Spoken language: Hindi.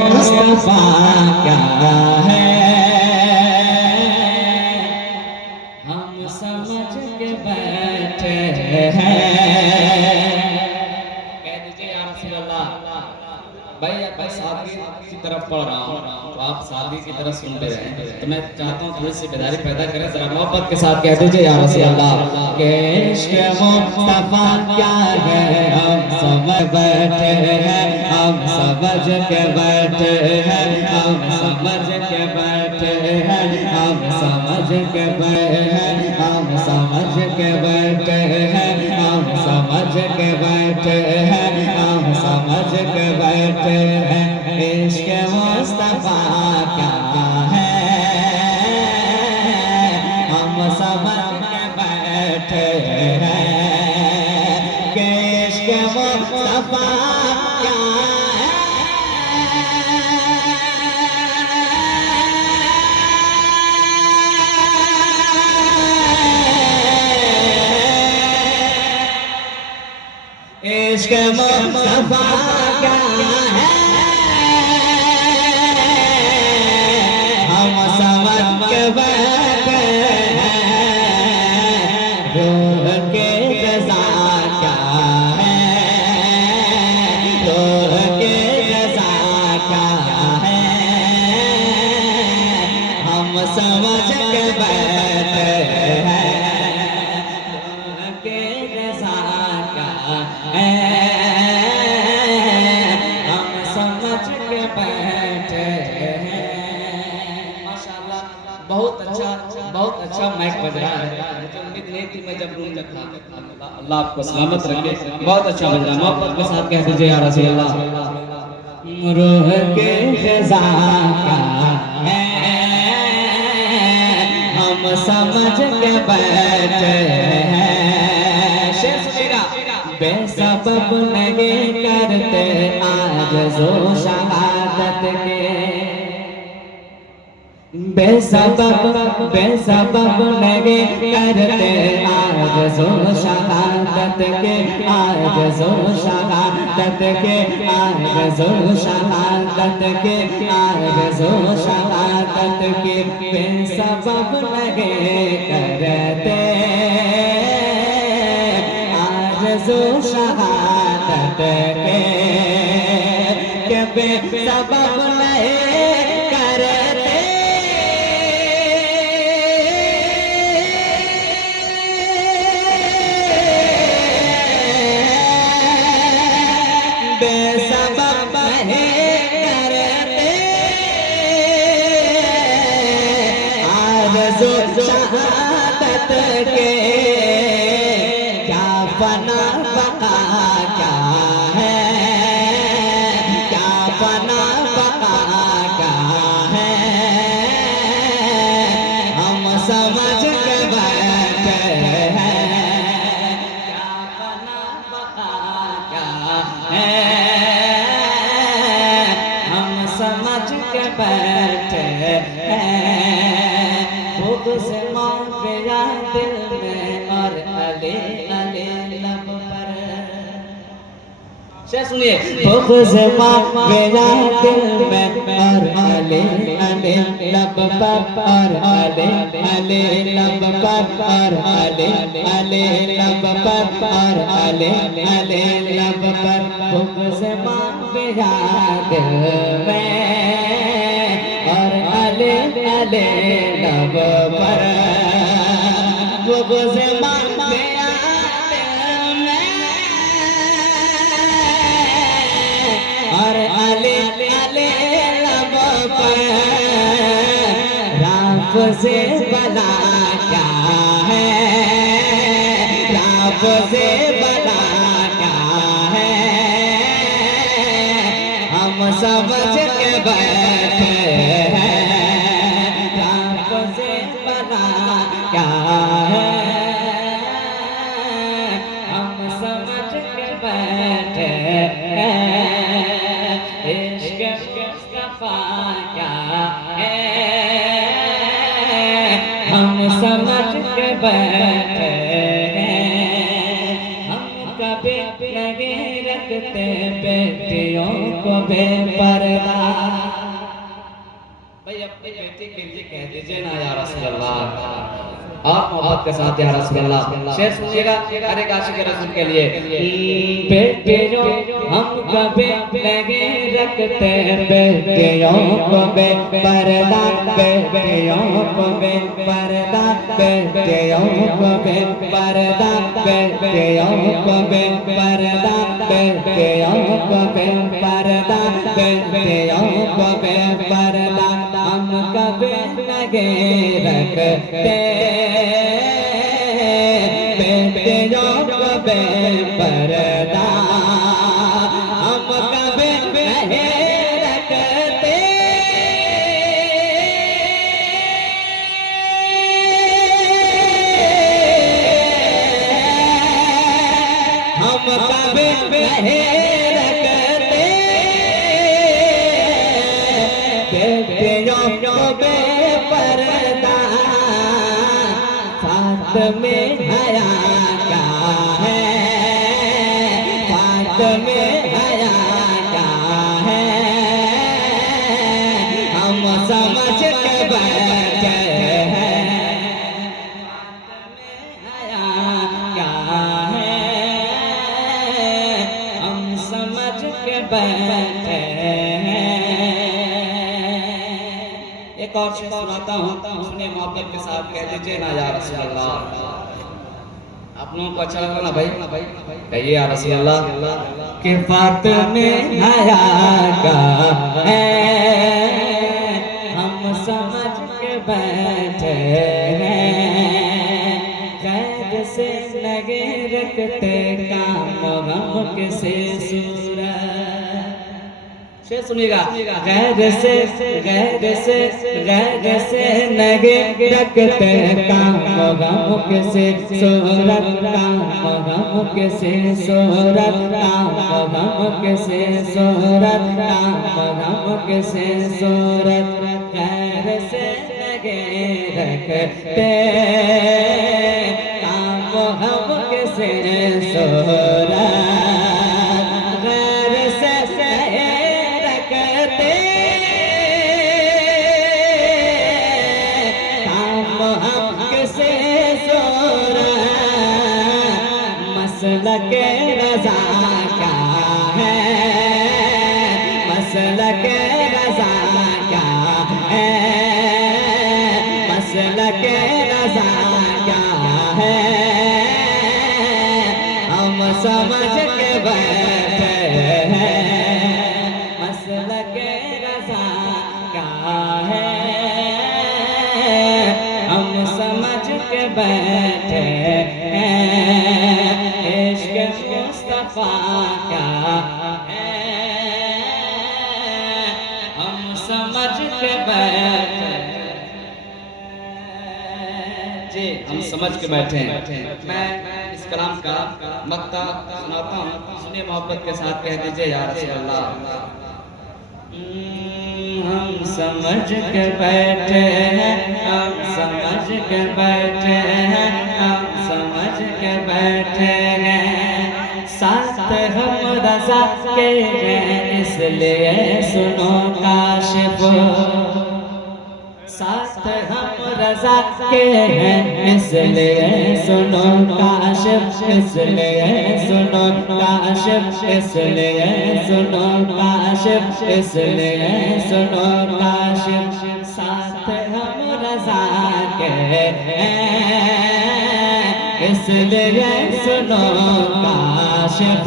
मुस्तफा क्या है हम समझ के बैठे हैं। कह दीजिए या रसूल अल्लाह। भाई मैं शादी की तरफ पढ़ रहा हूँ तो आप शादी की तरफ सुनते रहें, तो मैं चाहता हूँ थोड़ी सी बेदारी पैदा करें, जरा मोहब्बत के साथ कह दीजिए या रसूल अल्लाह के इश्क़ मुस्तफा क्या है हम समझ बैठे हैं, हम समझ के बैठे हैं, हम समझ के बैठे हैं, हम समझ के बैठे हैं, हम समझ के बैठे हैं, हम समझ के बैठे हैं, हम समझ के बैठे हैं। इश्क़ मुस्तफा क्या है हम समझ के बैठे हैं कि इश्क़ मुस्तफा क्या है। इश्क़ मुस्तफा क्या है हम समझ के बैठे हैं। रूह के जज़ा क्या है, रूह के जज़ा क्या है हम समझ के बैठे हैं। रूह के जज़ा क्या है हम समझ के बैठे हैं। माशाअल्लाह बहुत अच्छा माइक बज रहा है। मुझे उम्मीद नहीं थी मैं जब रूम में था। अल्लाह आपको सलामत रखे। बहुत अच्छा बज रहा है। मोहब्बत के साथ कह दीजिए या रसूल अल्लाह। रूह के ग़िज़ा क्या है हम समझ के बैठे हैं। शेर सुनेगा। बेसबब नहीं करते आज जो शहादत के, बेसबब नहीं करते आज जो शहादत के, आज जो शहादत के, आज जो शहादत के, आज जो शहादत के। बेसबब नहीं करते आज जो शहादत के बेसबब नहीं करते बेसबब नहीं करते आज जो शहादत के। क्या फना बका क्या है, क्या फना बका क्या है हम समझ के बैठे हैं। क्या फना बका क्या है हम समझ के बैठे हैं। खुद से मांग या दिल में और अले अले लब पर। शेर सुनिए। खुद से मांग या दिल में और अले अले लब पर, और अले अले लब पर, और अले अले लब पर, और अले अले लब पर। खुद से मांग या दिल में और अले अले लब पर। खुद से मांग या दिल में और अले अले लब पर। राफ से बला क्या है, राफ से बला क्या है हम समझ के बैठे हैं। राफ से बला क्या है हम समझ के बैठे हैं। इश्क़ मुस्तफा क्या है हम समझ के बैठे हैं। हम कभी नहीं रखते बेटियों को बेपर्दा। भाई अपनी बेटी के लिए कह दीजिए ना या रसूल अल्लाह, आप मोहब्बत के साथ या रसूल अल्लाह। शेर सुनिएगा हर एक आशिक रसूल के लिए। बेटियों हम कभी लगे रखते बेटियों को बेपर्दा, बेटियों को बेपर्दा, बेटियों को बेपर्दा, बेटियों को बेपर्दा, बेटियों को बेपर्दा, बेटियों को बेपर्दा हम कभी लगे रखते बेटियों को बेपर्दा हम कभी लगे रखते हम कभी लगे रखते बेटियों को बेपर्दा साथ में हया क्या है, साथ में हया क्या है हम समझ के बैठे हैं, साथ में हया क्या है हम समझ के बैठे हैं। एक और शेर सुनाता हूँ, सुनिए मोहब्बत के साथ कह दीजिए ना या रसूल अल्लाह। आप लोगों को अच्छा लगा ना भाई? कहिए या रसूल अल्लाह। कि फातिमे हया का है हम समझ के बैठे हैं, कैद से लगे रखते काम हम किसे सूरत। शेर सुनिएगा। गैर से लगे रखते काम गम किसे सूरत, काम गम किसे सूरत, काम गम किसे सूरत, काम गम किसे सूरत। गैर से लगे रखते काम हम किसे सूरत, मसलक रज़ा क्या है, मसलक रज़ा क्या है, मसलक रज़ा क्या है हम समझ के बैठे हैं, मसलक रज़ा क्या है हम समझ के बैठे हैं। मुस्तफा क्या है हम समझ के बैठे जी, हम समझ के बैठे हैं। मैं इस कलाम का मक्ता सुनाता हूँ, सुनिए मोहब्बत के साथ कह दीजिए या रसूल अल्लाह। हम समझ के बैठे हैं, हम समझ के बैठे हैं, हम समझ के बैठे हैं, साथ हम रज़ा के हैं इसलिए सुनो काशिफ, साथ हम रज़ा के हैं इसलिए सुनो काशिफ, इसलिए सुनो काशिफ, इसलिए सुनो काशिफ, इसलिए सुनो काशिफ। साथ हम रज़ा के हैं इसलिए सुनो काशिफ।